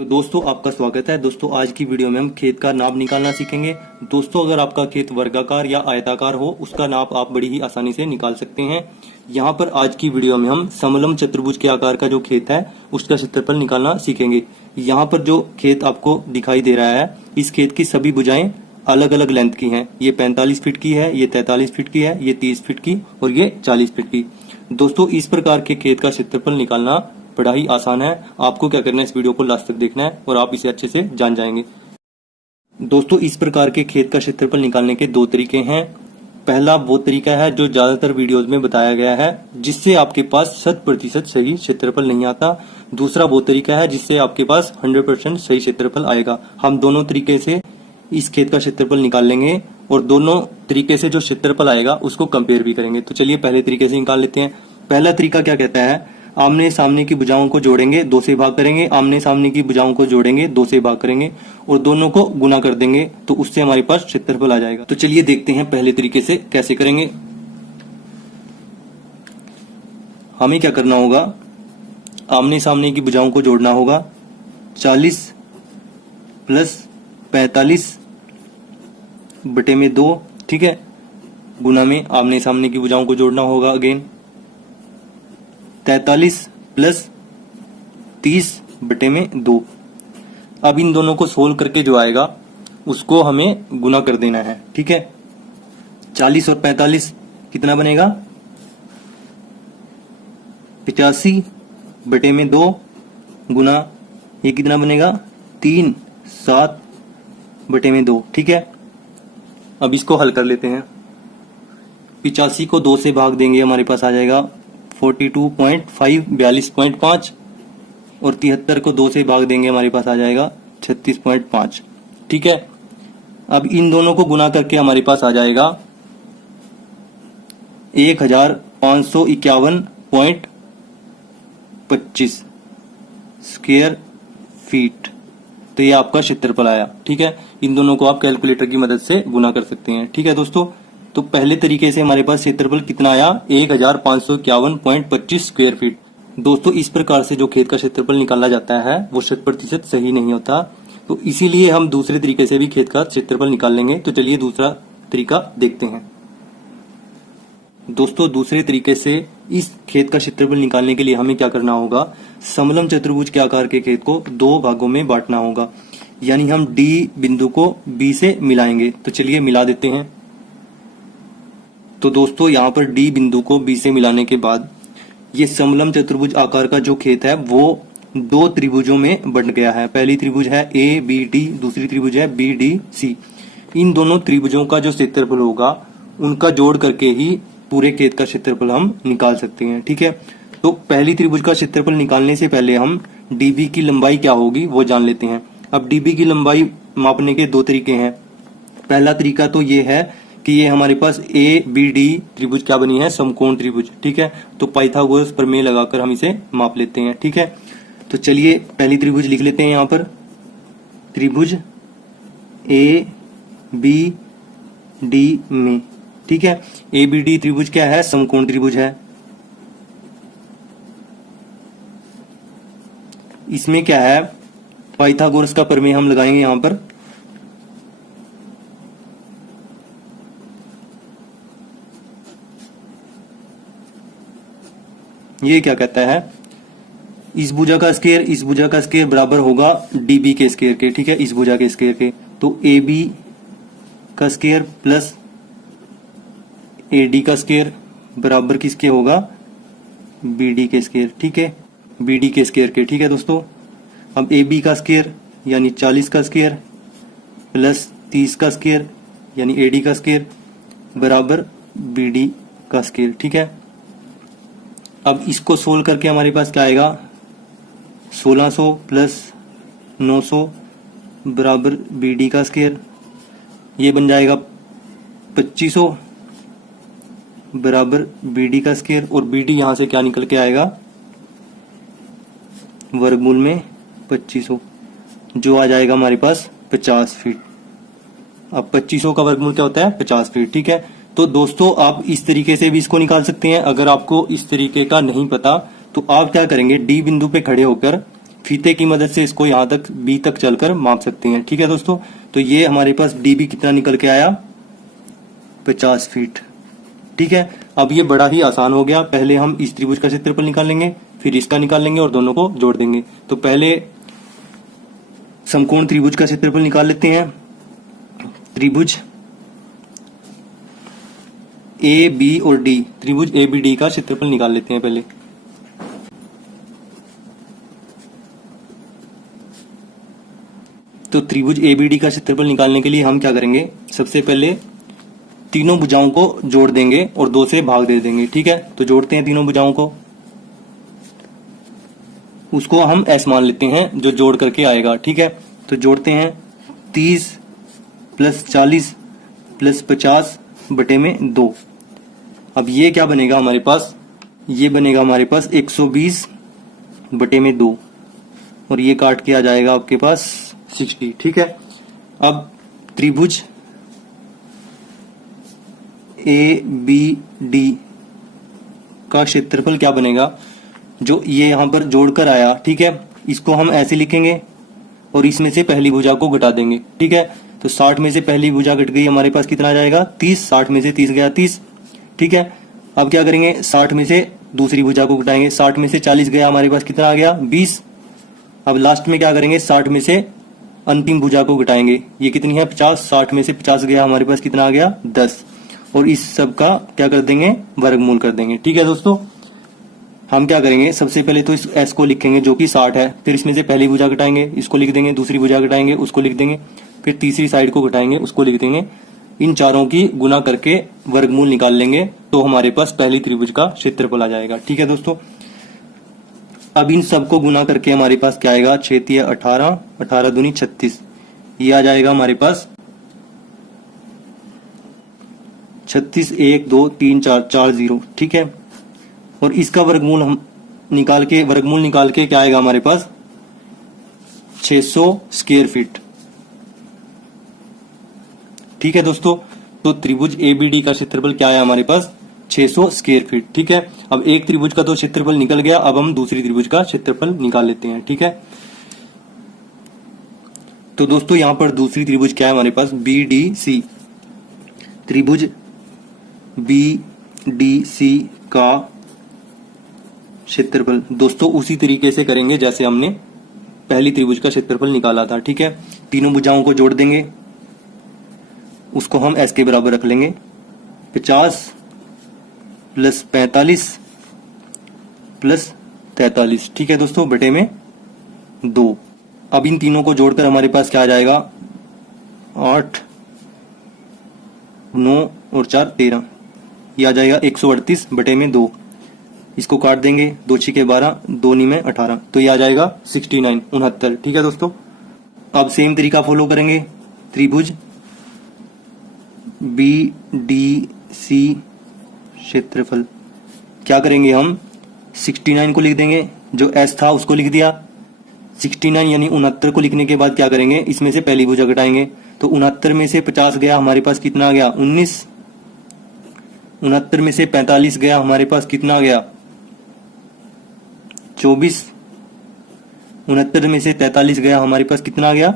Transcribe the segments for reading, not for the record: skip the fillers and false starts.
तो दोस्तों आपका स्वागत है। दोस्तों आज की वीडियो में हम खेत का नाप निकालना सीखेंगे। दोस्तों अगर आपका खेत वर्गाकार या आयताकार हो उसका नाप आप बड़ी ही आसानी से निकाल सकते हैं। यहाँ पर आज की वीडियो में हम समलम चतुर्भुज के आकार का जो खेत है उसका क्षेत्रफल निकालना सीखेंगे। यहाँ पर जो खेत आपको दिखाई दे रहा है इस खेत की सभी भुजाएं अलग अलग लेंथ की हैं। ये 45 फीट की है, ये 43 फीट की है, ये 30 फीट की और ये 40 फीट की। दोस्तों इस प्रकार के खेत का क्षेत्रफल निकालना बड़ा ही आसान है। आपको क्या करना है, इस वीडियो को लास्ट तक देखना है और आप इसे अच्छे से जान जाएंगे। दोस्तों इस प्रकार के खेत का क्षेत्रफल निकालने के दो तरीके हैं। पहला वो तरीका है जो ज्यादातर वीडियोस में बताया गया है, जिससे आपके पास 100% सही क्षेत्रफल नहीं आता। दूसरा वो तरीका है जिससे आपके पास 100% सही क्षेत्रफल आएगा। हम दोनों तरीके से इस खेत का क्षेत्रफल निकाल लेंगे और दोनों तरीके से जो क्षेत्रफल आएगा उसको कंपेयर भी करेंगे। तो चलिए पहले तरीके से निकाल लेते हैं। पहला तरीका क्या कहता है, आमने सामने की भुजाओं को जोड़ेंगे, 2 से भाग करेंगे। आमने सामने की भुजाओं को जोड़ेंगे, 2 से भाग करेंगे और दोनों को गुना कर देंगे, तो उससे हमारे पास क्षेत्रफल आ जाएगा। तो चलिए देखते हैं पहले तरीके से कैसे करेंगे। हमें क्या करना होगा, आमने सामने की भुजाओं को जोड़ना होगा। 40 प्लस 45 बटे में 2, ठीक है, गुना में आमने सामने की भुजाओं को जोड़ना होगा अगेन 43 प्लस 30 बटे में 2। अब इन दोनों को सोल्व करके जो आएगा उसको हमें गुना कर देना है, ठीक है। 40 और 45 कितना बनेगा, 85 बटे में 2 गुना ये कितना बनेगा 3, 7 बटे में 2, ठीक है। अब इसको हल कर लेते हैं। 85 को 2 से भाग देंगे, हमारे पास आ जाएगा 42.5 42.5 और 73 को 2 से भाग देंगे, हमारे पास आ जाएगा 36.5, ठीक है। अब इन दोनों को गुना करके हमारे पास आ जाएगा 1551.25 स्क्वायर फीट। तो ये आपका क्षेत्रफल आया, ठीक है। इन दोनों को आप कैलकुलेटर की मदद से गुना कर सकते हैं, ठीक है दोस्तों। तो पहले तरीके से हमारे पास क्षेत्रफल कितना आया, 1551.25 स्क्वायर फीट। दोस्तों इस प्रकार से जो खेत का क्षेत्रफल निकाला जाता है वो 100% सही नहीं होता, तो इसीलिए हम दूसरे तरीके से भी खेत का क्षेत्रफल निकाल लेंगे। तो चलिए दूसरा तरीका देखते हैं। दोस्तों दूसरे तरीके से इस खेत का क्षेत्रफल निकालने के लिए हमें क्या करना होगा, समलम चतुर्भुज के आकार के खेत को 2 भागों में बांटना होगा, यानी हम डी बिंदु को बी से मिलाएंगे। तो चलिए मिला देते हैं। तो दोस्तों यहाँ पर डी बिंदु को बी से मिलाने के बाद ये समलम चतुर्भुज आकार का जो खेत है वो 2 त्रिभुजों में बंट गया है। पहली त्रिभुज है ए बी डी, दूसरी त्रिभुज है बी डी सी। इन दोनों त्रिभुजों का जो क्षेत्रफल होगा उनका जोड़ करके ही पूरे खेत का क्षेत्रफल हम निकाल सकते हैं, ठीक है। तो पहली त्रिभुज का क्षेत्रफल निकालने से पहले हम डीबी की लंबाई क्या होगी वो जान लेते हैं। अब डीबी की लंबाई मापने के 2 तरीके हैं। पहला तरीका तो ये है कि ये हमारे पास ए बी डी त्रिभुज क्या बनी है, समकोण त्रिभुज, ठीक है। तो पाइथागोरस प्रमेय लगाकर हम इसे माप लेते हैं, ठीक है। तो चलिए पहली त्रिभुज लिख लेते हैं यहाँ पर, त्रिभुज ए बी डी में, ठीक है। ए बी डी त्रिभुज क्या है, समकोण त्रिभुज है। इसमें क्या है, पाइथागोरस का प्रमेय हम लगाएंगे यहाँ पर। ये क्या कहता है, इस भुजा का स्क्वायर इस भुजा का स्क्वायर बराबर होगा डीबी के स्क्वायर के, ठीक है, इस भुजा के स्क्वायर के। तो ए बी का स्क्वायर प्लस ए डी का स्क्वायर बराबर किसके होगा, बी डी के स्क्वायर, ठीक है, बी डी के स्क्वायर के, ठीक है दोस्तों। अब ए बी का स्क्वायर यानी 40 का स्क्वायर प्लस 30 का स्क्वायर यानी ए डी का स्क्वायर बराबर बी डी का स्क्वायर, ठीक है। अब इसको सोल्व करके हमारे पास क्या आएगा, 1600 प्लस 900 बराबर बी डी का स्क्वायर, ये बन जाएगा 2500 बराबर बी डी का स्क्वायर। और बी डी यहां से क्या निकल के आएगा, वर्गमूल में 2500, जो आ जाएगा हमारे पास 50 फीट। अब 2500 का वर्गमूल क्या होता है, 50 फीट, ठीक है। तो दोस्तों आप इस तरीके से भी इसको निकाल सकते हैं। अगर आपको इस तरीके का नहीं पता तो आप क्या करेंगे, डी बिंदु पे खड़े होकर फीते की मदद से इसको यहाँ तक बी तक चलकर माप सकते हैं। ठीक है दोस्तों, तो ये हमारे पास डीबी कितना निकल के आया, 50 फीट। ठीक है, अब ये बड़ा ही आसान हो गया। पहले हम इस त्रिभुज का क्षेत्रफल निकाल लेंगे, फिर इसका निकाल लेंगे और दोनों को जोड़ देंगे। तो पहले समकोण त्रिभुज का क्षेत्रफल निकाल लेते हैं। त्रिभुज ए बी और डी, त्रिभुज ए बी डी का क्षेत्रफल निकाल लेते हैं पहले। तो त्रिभुज ए बी डी का क्षेत्रफल निकालने के लिए हम क्या करेंगे, सबसे पहले तीनों भुजाओं को जोड़ देंगे और 2 से भाग दे देंगे। ठीक है, तो जोड़ते हैं तीनों भुजाओं को, उसको हम एस मान लेते हैं जो जोड़ करके आएगा। ठीक है, तो जोड़ते हैं 30 प्लस 40 प्लस 50 बटे में 2। अब ये क्या बनेगा हमारे पास, ये बनेगा हमारे पास 120 बटे में 2 और ये काट के आ जाएगा आपके पास 60। ठीक है, अब त्रिभुज ए बी डी का क्षेत्रफल क्या बनेगा, जो ये यहां पर जोड़कर आया। ठीक है, इसको हम ऐसे लिखेंगे और इसमें से पहली भुजा को घटा देंगे। ठीक है, तो 60 में से पहली भुजा घट गई, हमारे पास कितना आ जाएगा 30। 60 में से 30 गया 30। ठीक है, अब क्या करेंगे, 60 में से दूसरी भुजा को घटाएंगे। 60 में से 40 गया, हमारे पास कितना आ गया 20। अब लास्ट में क्या करेंगे, 60 में से अंतिम भुजा को घटाएंगे, ये कितनी है 50। 60 में से 50 गया, हमारे पास कितना आ गया 10। और इस सब का क्या कर देंगे, वर्गमूल कर देंगे। ठीक है दोस्तों, हम क्या करेंगे, सबसे पहले तो इस एस को लिखेंगे जो कि 60 है, फिर इसमें से पहली भुजा घटाएंगे, इसको लिख देंगे, दूसरी भुजा घटाएंगे, उसको लिख देंगे, फिर तीसरी साइड को घटाएंगे, उसको लिख देंगे। इन चारों की गुना करके वर्गमूल निकाल लेंगे तो हमारे पास पहली त्रिभुज का क्षेत्रफल आ जाएगा। ठीक है दोस्तों, अब इन सबको गुना करके हमारे पास क्या आएगा, 6 18, 18 दूनी 36, ये आ जाएगा हमारे पास 36, 1 2 3 4 4 0। ठीक है, और इसका वर्गमूल हम निकाल के क्या आएगा हमारे पास 600 स्क्वायर फीट। ठीक है दोस्तों, तो त्रिभुज एबीडी का क्षेत्रफल क्या है हमारे पास 600 स्क्वायर फीट। ठीक है, अब एक त्रिभुज का तो क्षेत्रफल निकल गया, अब हम दूसरी त्रिभुज का क्षेत्रफल निकाल लेते हैं। ठीक है, तो दोस्तों यहां पर दूसरी त्रिभुज क्या है हमारे पास बीडीसी। त्रिभुज बीडीसी का क्षेत्रफल दोस्तों उसी तरीके से करेंगे जैसे हमने पहली त्रिभुज का क्षेत्रफल निकाला था। ठीक है, तीनों भुजाओं को जोड़ देंगे, उसको हम एस के बराबर रख लेंगे, 50 प्लस 45 प्लस 43। ठीक है दोस्तों, बटे में 2। अब इन तीनों को जोड़कर हमारे पास क्या आ जाएगा 8 9 और 4 13, ये आ जाएगा 138 बटे में 2। इसको काट देंगे, 2 6 12, 2 9 में 18, तो ये आ जाएगा 69 69। ठीक है दोस्तों, अब सेम तरीका फॉलो करेंगे। त्रिभुज बी डी सी क्षेत्रफल क्या करेंगे, हम 69 को लिख देंगे, जो एस था उसको लिख दिया। 69 यानी 69 को लिखने के बाद क्या करेंगे, इसमें से पहली भुजा घटाएंगे, तो 69 में से 50 गया, हमारे पास कितना आ गया 19। 69 में से 45 गया, हमारे पास कितना आ गया 24। 69 में से 43 गया, हमारे पास कितना आ गया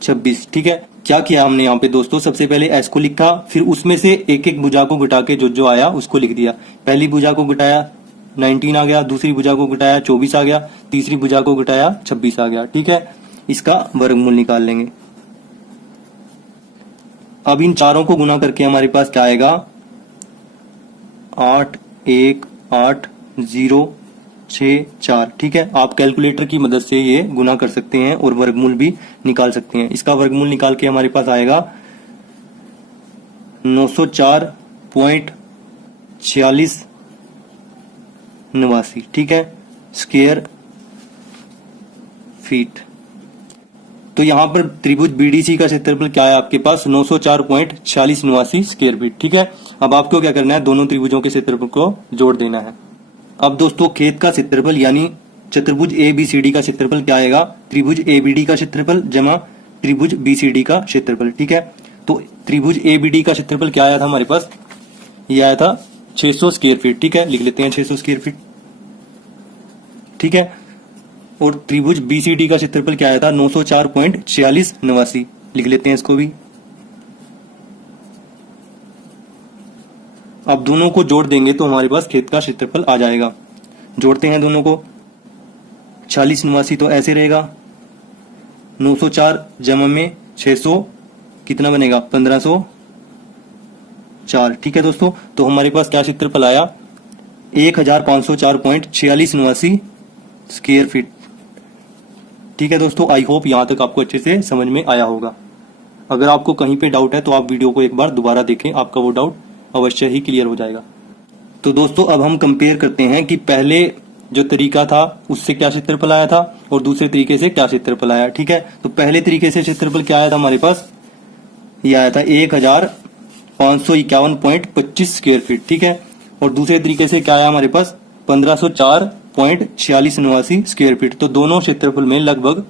26। ठीक है, क्या किया हमने यहाँ पे दोस्तों, सबसे पहले एस को लिखा, फिर उसमें से एक एक भुजा को घटा के जो जो आया उसको लिख दिया। पहली भुजा को घटाया 19 आ गया, दूसरी भुजा को घटाया 24 आ गया, तीसरी भुजा को घटाया 26 आ गया। ठीक है, इसका वर्गमूल निकाल लेंगे। अब इन चारों को गुना करके हमारे पास क्या आएगा 8 1 8 0 6 4। ठीक है, आप कैलकुलेटर की मदद से ये गुना कर सकते हैं और वर्गमूल भी निकाल सकते हैं। इसका वर्गमूल निकाल के हमारे पास आएगा 904.4689। ठीक है, स्क्वायर फीट। तो यहां पर त्रिभुज बीडीसी का क्षेत्रफल क्या है आपके पास 904.4689 स्क्वायर फीट। ठीक है, अब आपको क्या करना है, दोनों त्रिभुजों के क्षेत्रफल को जोड़ देना है। अब दोस्तों खेत का क्षेत्रफल यानी चतुर्भुज एबीसीडी का क्षेत्रफल क्या आएगा, त्रिभुज एबीडी का क्षेत्रफल जमा त्रिभुज बीसीडी का क्षेत्रफल। ठीक है, तो त्रिभुज एबीडी का क्षेत्रफल क्या आया था हमारे पास, ये आया था 600 स्क्वायर फीट। ठीक है, लिख लेते हैं 600 स्क्वायर फीट। ठीक है, और त्रिभुज बीसीडी का क्षेत्रफल क्या आया था 904.4689। लिख लेते हैं इसको भी। अब दोनों को जोड़ देंगे तो हमारे पास खेत का क्षेत्रफल आ जाएगा। जोड़ते हैं दोनों को। 4689 तो ऐसे रहेगा, 904 जमा में 600 कितना बनेगा 1504। ठीक है दोस्तों, तो हमारे पास क्या क्षेत्रफल आया 1504.4689 स्क्वायर फीट। ठीक है दोस्तों, आई होप यहां तक आपको अच्छे से समझ में आया होगा। अगर आपको कहीं पे डाउट है तो आप वीडियो को एक बार दोबारा देखें, आपका वो डाउट अवश्य ही क्लियर हो जाएगा। तो दोस्तों अब हम कंपेयर करते हैं कि पहले जो तरीका था उससे क्या क्षेत्रफल आया था और दूसरे तरीके से क्या क्षेत्रफल आया। ठीक है, तो पहले तरीके से क्षेत्रफल क्या आया था हमारे पास, यह आया था 1551.25 स्क्वायर फीट। ठीक है, और दूसरे तरीके से क्या आया हमारे पास 1504.4689 स्क्वायर फीट। तो दोनों क्षेत्रफल में लगभग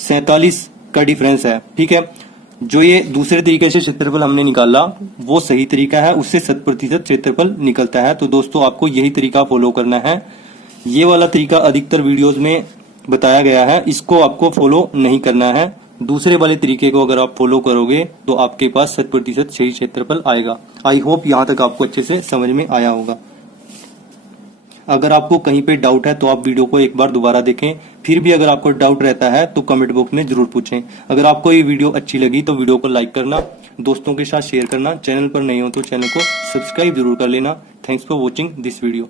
47 का डिफरेंस है। ठीक है, जो ये दूसरे तरीके से क्षेत्रफल हमने निकाला वो सही तरीका है, उससे 100% क्षेत्रफल निकलता है। तो दोस्तों आपको यही तरीका फॉलो करना है। ये वाला तरीका अधिकतर वीडियोस में बताया गया है, इसको आपको फॉलो नहीं करना है। दूसरे वाले तरीके को अगर आप फॉलो करोगे तो आपके पास 100% सही क्षेत्रफल आएगा। आई होप यहां तक आपको अच्छे से समझ में आया होगा। अगर आपको कहीं पे डाउट है तो आप वीडियो को एक बार दोबारा देखें। फिर भी अगर आपको डाउट रहता है तो कमेंट बॉक्स में जरूर पूछें। अगर आपको ये वीडियो अच्छी लगी तो वीडियो को लाइक करना, दोस्तों के साथ शेयर करना, चैनल पर नए हो तो चैनल को सब्सक्राइब जरूर कर लेना। Thanks for watching this video.